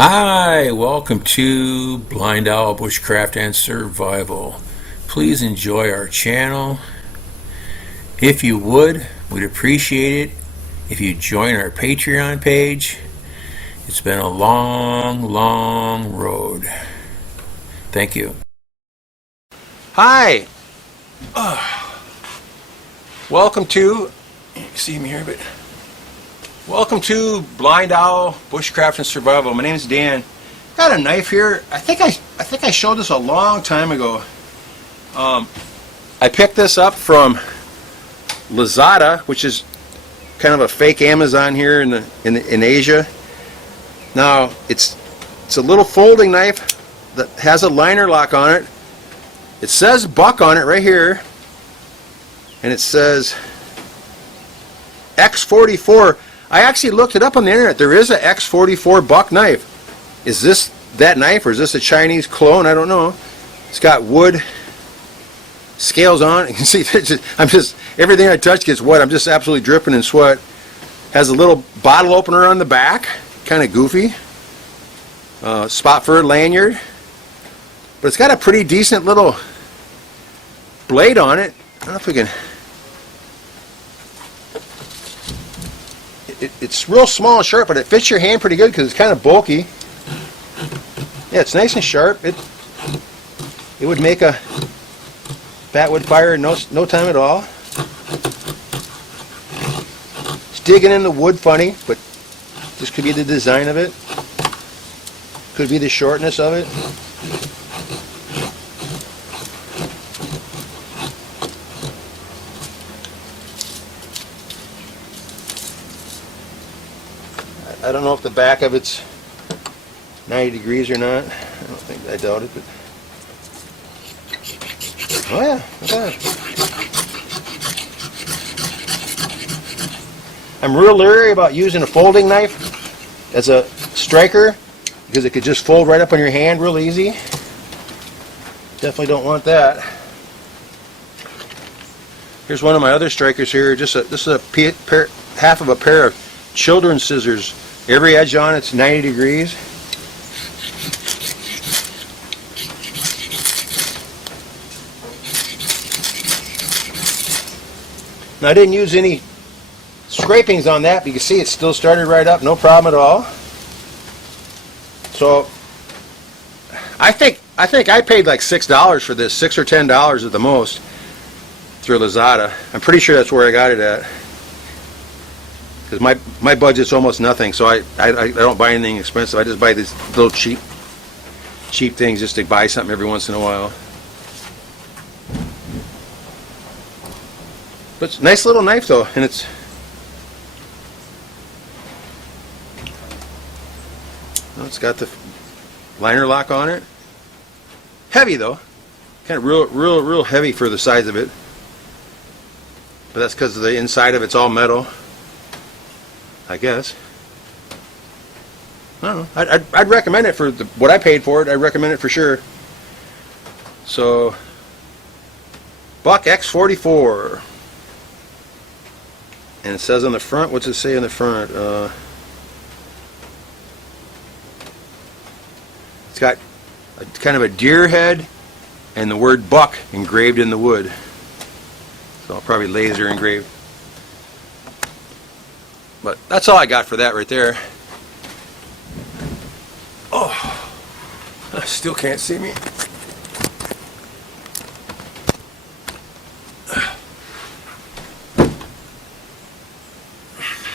Hi, welcome to BlindOwl Bushcraft and Survival. Please enjoy our channel. If you would, we'd appreciate it if you join our Patreon page. It's been a long road. Thank you. Hi. Welcome to, you can see me here, but welcome to BlindOwl Bushcraft and Survival. My name is Dan. Got a knife here. I think I showed this a long time ago. I picked this up from Lazada, which is kind of a fake Amazon here in Asia. Now it's a little folding knife that has a liner lock on it. It says buck on it right here, and it says X44. I actually looked it up on the internet. There is a X44 buck knife. Is this that knife, or is this a Chinese clone? I don't know. It's got wood scales on it. You can see, everything I touch gets wet. I'm just absolutely dripping in sweat. Has a little bottle opener on the back, kind of goofy. Spot for a lanyard. But it's got a pretty decent little blade on it. I don't know if we can. It's real small and sharp, but it fits your hand pretty good because it's kind of bulky. Yeah, it's nice and sharp. It would make a bat wood fire in no time at all. It's digging in the wood funny, but this could be the design of it. Could be the shortness of it. I don't know if the back of it's 90 degrees or not. I doubt it, but oh yeah, look at that. I'm real leery about using a folding knife as a striker because it could just fold right up on your hand real easy. Definitely don't want that. Here's one of my other strikers here. This is half of a pair of children's scissors. Every edge on it's 90 degrees. Now I didn't use any scrapings on that, but you can see it still started right up, no problem at all. So I think I paid like $6 for this, $6 or $10 at the most through Lazada. I'm pretty sure that's where I got it at. Because my budget's almost nothing, so I don't buy anything expensive. I just buy these little cheap things just to buy something every once in a while. But it's a nice little knife though, and it's got the liner lock on it. Heavy though, kind of real heavy for the size of it. But that's because the inside of it's all metal, I guess. I don't know. I'd recommend it for what I paid for it. I'd recommend it for sure. So, Buck X44. And it says on the front, what's it say on the front? It's got kind of a deer head and the word buck engraved in the wood. So I'll probably laser engrave. But that's all I got for that right there. Oh, I still can't see me.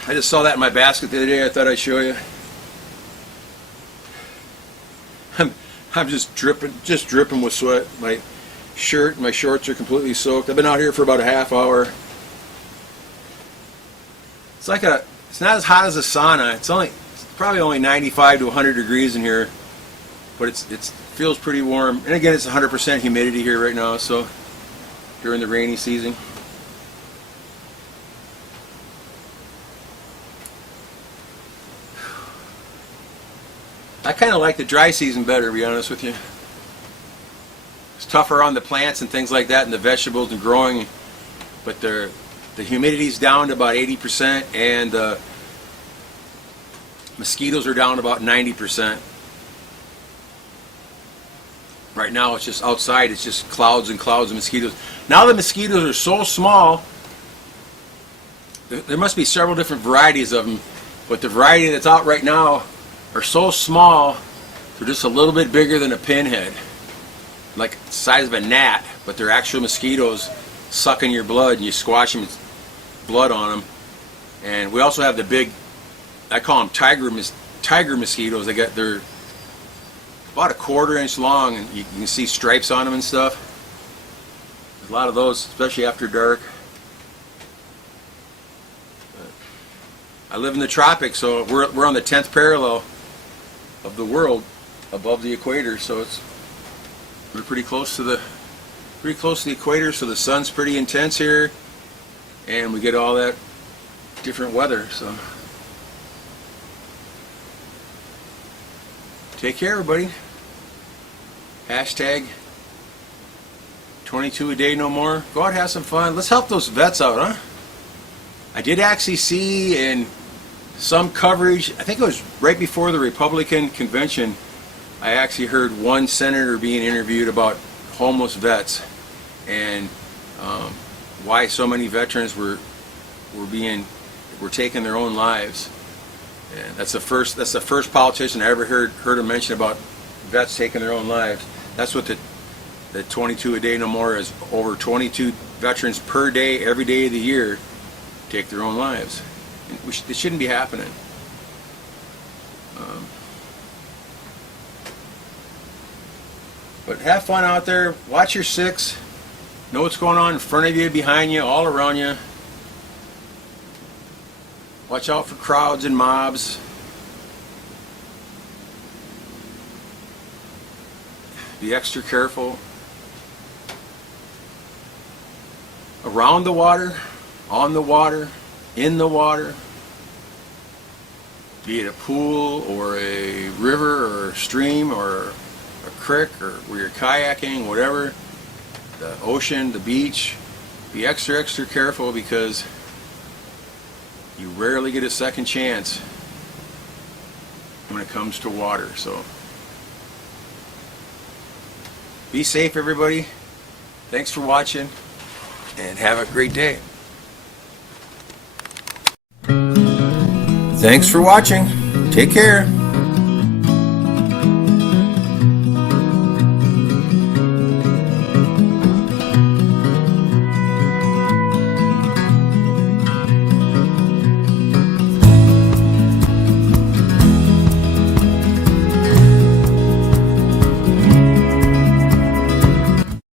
I just saw that in my basket the other day. I thought I'd show you. I'm just dripping with sweat. My shirt and my shorts are completely soaked. I've been out here for about a half hour. It's not as hot as a sauna. It's probably only 95 to 100 degrees in here, but it feels pretty warm. And again, it's 100% humidity here right now, so during the rainy season. I kind of like the dry season better, to be honest with you. It's tougher on the plants and things like that and the vegetables and growing, but the humidity's down to about 80% and the mosquitoes are down about 90%. Right now it's just outside, it's just clouds and clouds of mosquitoes. Now the mosquitoes are so small, there must be several different varieties of them, but the variety that's out right now are so small, they're just a little bit bigger than a pinhead. Like the size of a gnat, but they're actual mosquitoes sucking your blood, and you squash them, blood on them. And we also have the big, I call them tiger mosquitoes. They're about a 1/4 inch long, and you can see stripes on them and stuff. There's a lot of those, especially after dark. I live in the tropics, so we're on the 10th parallel of the world, above the equator. So we're pretty close to the equator. So the sun's pretty intense here, and we get all that different weather. So take care, everybody. Hashtag 22 a day no more. Go out, have some fun. Let's help those vets out, huh? I did actually see in some coverage, I think it was right before the Republican convention, I actually heard one senator being interviewed about homeless vets and why so many veterans were taking their own lives. And that's the first politician I ever heard him mention about vets taking their own lives. That's what the 22 a day no more is. Over 22 veterans per day, every day of the year, take their own lives. It shouldn't be happening. But have fun out there. Watch your six. Know what's going on in front of you, behind you, all around you. Watch out for crowds and mobs. Be extra careful. Around the water, on the water, in the water, be it a pool or a river or a stream or a creek or where you're kayaking, whatever, the ocean, the beach, be extra careful, because you rarely get a second chance when it comes to water. So be safe, everybody. Thanks for watching, and have a great day. Thanks for watching. Take care.